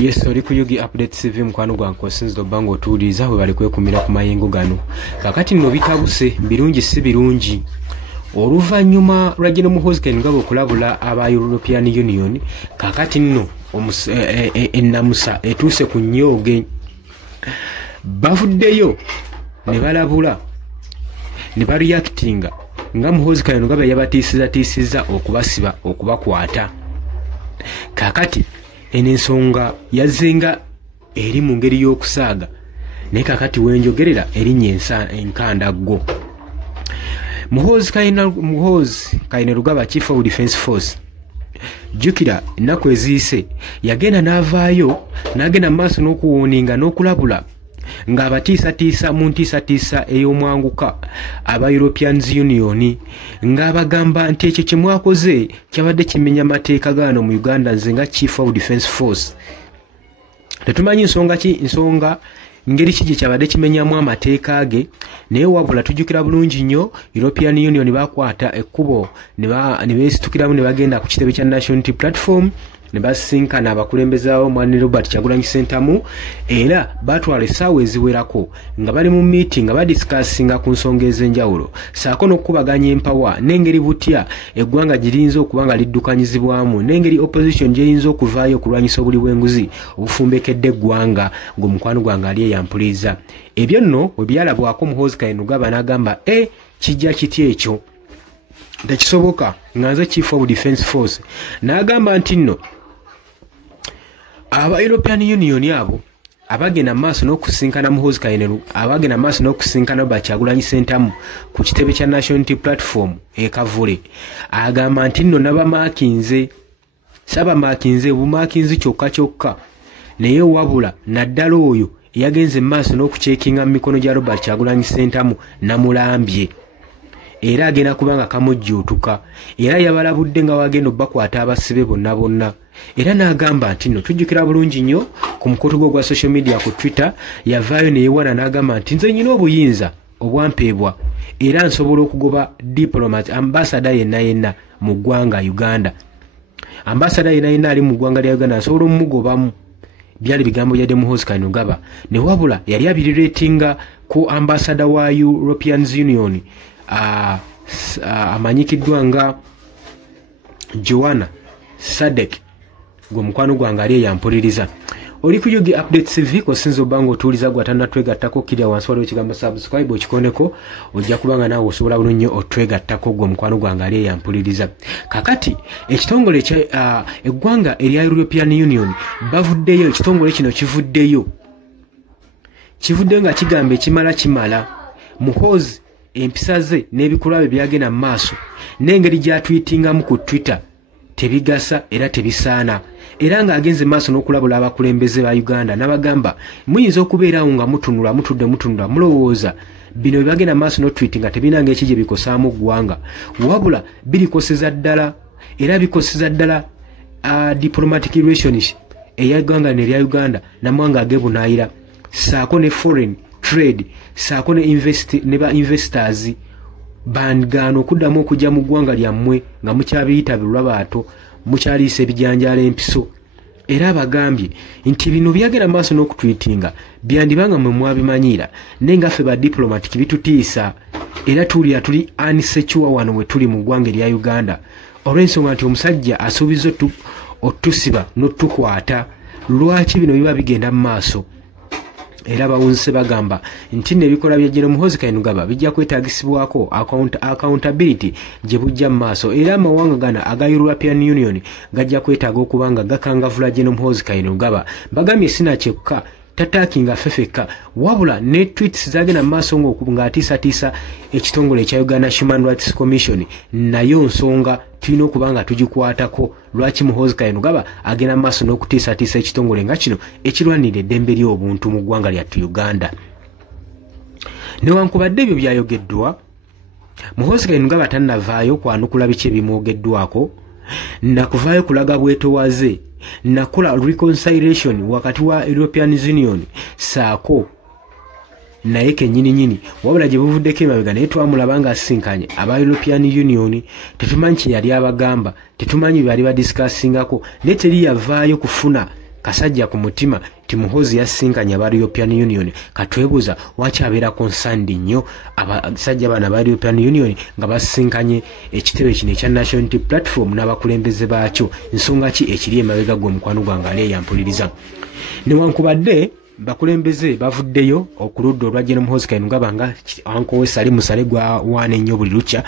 Yes, oli ku Yugi Update CV mkwano gwanko sinzo bango tuuliza bwe bali kwekumira ku mayengo gano. Kakati nno bitabuse birungi si birungi. Oluvannyuma lwa General Muhoozi Kainerugaba okulabula aba European Union, kakati nno ennamusa etuuse ku nnyooge. Bavuddeyo ne balabula ne bareactinga nga Muhoozi Kainerugaba yabatiisiza okubasiba okubakwata. Kakati ensonga yazzenga eri mu ngeri y'okusaaga naye kakati wenjogerera erinnya enkandaggo. Muhoozi Kainerugaba Chief of Defence Force jjukira ennaku eziyise yagenda n'avaayo n'agenda maaso n'okuwuninga n'okulabula ng'abatiisatiisa mu ntiisatiisa ey'omwanguka aba European Union ng'abagamba nti ekyo kye mwakoze kyabadde kimenya amateeka gano mu Uganda nze nga Chief of Defence Force. Tetumanyi nsonga ngeri ki gye kyabadde kimenyamu amateeka ge naye wabula tujjukira bulungi nnyo European Union bakwata ekkubo ne beesitukiramu ne bagenda ku kitebe kya National Unity Platform ne basinkana abakulembeze abo Mwami Robert Kyagulanyi Ssentamu era batwala essaawa eziwerako nga bali mu meeting nga badiscussinga ku nsonga ez'enjawulo saako n'okukubaganya empawa n'engeri butya eggwanga girinza okuba nga liddukanyizibwamu n'engeri opposition gyeyinza okuvaayo okulwanyisa obuli bw'enguzi obufumbekedde eggwanga ng'omukwano gwange ali eyampuliriza. Ebyo nno bwe byalabwako Muhoozi Kainerugaba n'agamba kijja kitya ekyo tekisoboka nga nze Chief of Defence Force n'agamba nti nno aba European Union abo abagenda maaso n'okusinkana Muhoozi Kainerugaba abagenda maaso n'okusinkana Kyagulanyi Ssentamu ku kitebe kya National Unity Platform Kavule agamba nti nno nabamaakinze sabamaakinze bumaakinzi kyokka naye wabula naddala oyo yagenze maaso n'okucekinga mu mikono gya Robert Kyagulanyi Ssentamu namulambye era agenda kubanga kamujjuutuka era yabalabudde nga wagenda obbakwata abasibe bonna era n'agamba nti nno tujjukira bulungi nnyo ku mukutu gwe gwa social media ku Twitter yavaayo ne yewana n'agamba nti nze nyina obuyinza obwampeebwa era nsobola okugoba diplomat ambassador yenna mu ggwanga Uganda. Ambassador yenna ali mu ggwanga lya Uganda nsobola omumugobamu. Byali bigambo yadde Muhoozi Kainerugaba ne wabula yali abirireetinga ku ambassador wa European Union amanyikiddwa nga Joanna Sadek gwe mukwano gwange ali eyampuliriza. Oli ku Yugi Update CV ko sinzo bango tuuliza gwatana twegattako kirya wansi waliwo ekigambo subscribe okikoneko ojja kubanga naawe osobola bulungi otwegattako gwe mukwano gwange ali eyampuliriza. Kakati ekitongole eggwanga erya European Union bavuddeyo ekitongole kino kivudde nga kigamba ekimala Muhoozi empisa ze n'ebikolwa bye byagenda mu maaso n'engeri gy'atwitingamu ku Twitter tebigasa era tebisaana era ng'agenze maaso n'okulabula abakulembeze ba Uganda n'abagamba muyinza okubeerawo nga mutudde mulowooza bino byagenda maaso n'otwitinga tebinanga eki gye bikosaamu ggwanga wabula birikoseza ddala era bikoseza ddala diplomatic relations eyaggwanga n'erya Uganda namwanga agebunaayira saako ne foreign trade saako ne ba investors bangano okuddamu okujja mu ggwanga lyammwe nga mukyabiyita bilwabaato mukyaliisa ebijanjaala empiso era bagambye nti bino byagenda maaso n'okutwitinga byandibanga mwe mwabimanyiira naye nga ffe ba diplomatic bitutiisa era tuli unsecure wano we tuli mu ggwanga erya Uganda olw'ensonga nti omusajja asuubiza otusiba n'otukwata lwaki bino biba bigenda mu maaso era bawunzise bagamba nti n'ebikola bya General Muhoozi Kainerugaba bijja kwetaagisibwako accountability gye bujja mu maaso era amawanga gana aga European Union gajja kwetaaga okubanga gakangavula General Muhoozi Kainerugaba. Bagambye sinakyekka tataakinga fefeka wabula ne tweets zagenda mu maaso ng'atiisatiisa ekitongole ekya Uganda Human Rights Commission nayo nsonga tulina okubanga tugikwatako lwaki Muhoozi Kainerugaba agenda mu maaso n'okutiisatiisa ekitongole nga kino ekirwanirira eddembe ly'obuntu mu ggwanga lyattu Uganda. Newankubadde ebyo byayogeddwa Muhoozi Kainerugaba tannavaayo kwanukula biki ebimwogeddwako nakuvaayo kulaga bwetowaze nakola reconciliation wakati wa European Union saako naye kennyini wabula gye buvuddeko emabega naye twamulaba nga asinkanye aba European Union tetumanyi kye yali abagamba tetumanyi byali badiscussingako naye teri yavaayo kufuna kasajja ku mutima ti Muhoozi yasinkanye aba European Union katwebuza wakyabera concerned nnyo abasajja bana ba European Union nga basinkanye ekitebe kino ekya National Unity Platform n'abakulembeze baakyo nsonga ki ekiri emabega gw'omukwano gwange ale yampuliriza newankubadde bakulembeze bavuddeyo okuludda olwa General Muhoozi Kainerugaba nga ankowe sali musale gwa wane nnyo buli lukya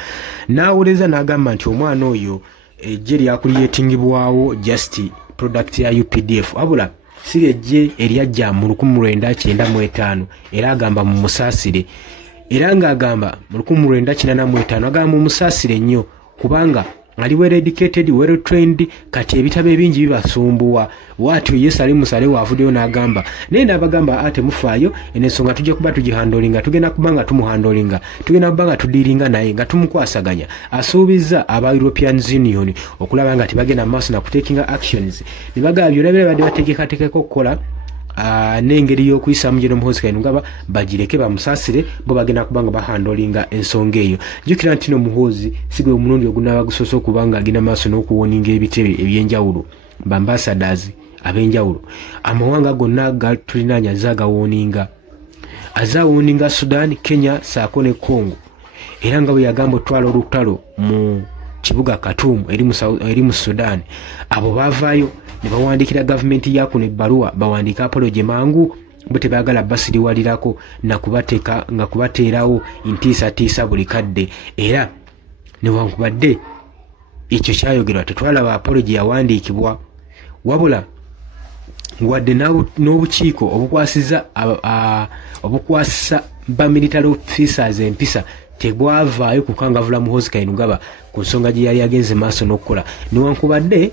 n'awuleza n'agamba nti omwana oyo ejje lyakuliyetingibwawo just product ya UPDF abula siri ejje eryajja mu 1995 era agamba mu musaasire era ng'agamba mu 1995 agamba mu musaasire nnyo kubanga ali well educated well trained kati ebitabo ebingi bibasumbuwa watu yesali musale wavuddeyo n'agamba naye n'abagamba ate mufaayo ensonga tujja kuba tugihandolinga tugenda kubanga tumuhandolinga tugenda kubanga tudiringa naye nga tumukwasaganya asuubiza aba European Union okulaba nga tibagenda maaso na kutekinga actions ne bagaba byonna bye badde bateekeko okukola n'engeri y'okuyisa mu General Muhoozi Kainerugaba bagireke bamusaasire bo bagenda kubanga bahandolinga ensonga eyo jjukira nti no Muhoozi sigwe omulundi ogunaaba gusoose okubanga agenda maaso n'okuwoninga ebitebe ebyenjawulo bambassadors ab'enjawulo amawanga gonna gatulinaanya azaawoninga Sudan, Kenya saako ne Congo era nga bwe yagamba otwala olutalo mu kibuga Khartoum eri mu Sudan abo bavaayo ne bawandiikira gavumenti yakuno ebbaluwa bawandiika apology mangu bo tebaagala basiriwalirako nakubateeka nga kubateerawo ntiisatiisa buli kadde era newankubadde ekyo kyayogerwa tetwalaba apology yawandiikibwa wabula wadde n'obukiiko obukwasisa ba military officers empisa tebwavaayo kukangavula Muhoozi Kainerugaba ku nsonga gye yali agenze maaso n'okukola newankubadde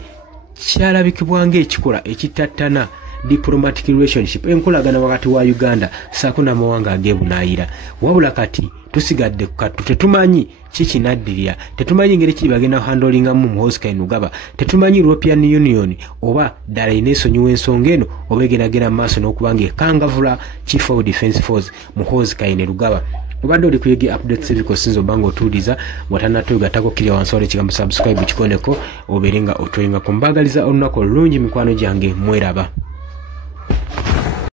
kyalabikibwa ng'ekikola ekitattana diplomatic relationship enkolagana wakati wa Uganda saako n'amawanga ag'ebunaayira wabula kati tusigadde katu tetumanyi kikinaddirira tetumanyi ngeri ki bagenda handlingamu Muhoozi Kainerugaba tetumanyi European Union oba ddala ineesonyiwa ensonga eno oba egendagenda maaso n'okubanga ekangavula Chief of Defence Force Muhoozi Kainerugaba obadde oli kuyega updates ebikosinzo banga otuuliza watanatogatako kiri wansi wale kigambo subscribe kikoneko oberenga otoyenga kumbagaliza olunaku olulungi mikwano gyange mweraba